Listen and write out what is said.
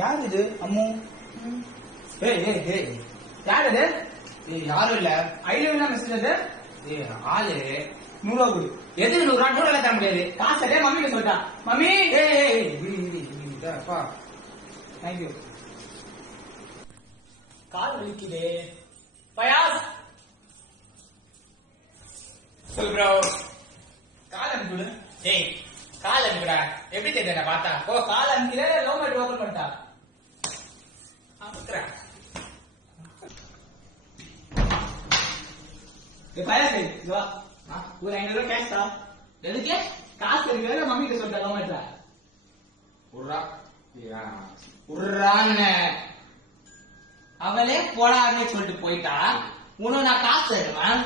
யாரு இது அம்மு? ஏய் ஏய் ஏய் யாரு இது? ஏய் யாரும் இல்ல. ஐடியா என்ன மெசேஜ்? ஏய் ஆளு 100 ரூபா கொடு. எது 100 ரூபா? 100 ரூபா தர முடியாது. காசு மம்மி சொல்லிட்டா. மம்மி ஏய் ஏய் அப்பா தேங்க்யூ. கால் வலிக்குதே. பயாஸ் சொல் ப்ரோ. கால் அனுப்பிடு. ஏய் கால் அனுப்பிடா. எப்படி தெரியுது நான் பார்த்தா? ஓ கால் அனுப்பிடே லவ் மேட் ஓபன் பண்ணிட்டா. அப்புறம் பயாஸ் வா ஒரு 500 ரூபாய் கேஷ் தா. எதுக்கு? காசு இருக்கு மம்மி கிட்ட சொல்லிட்டா லவ் மேட்ல. உர்றான்னு அவளே போடான்னு சொல்லிட்டு போயிட்டா. உனக்கு நான் காசு தருவேன்.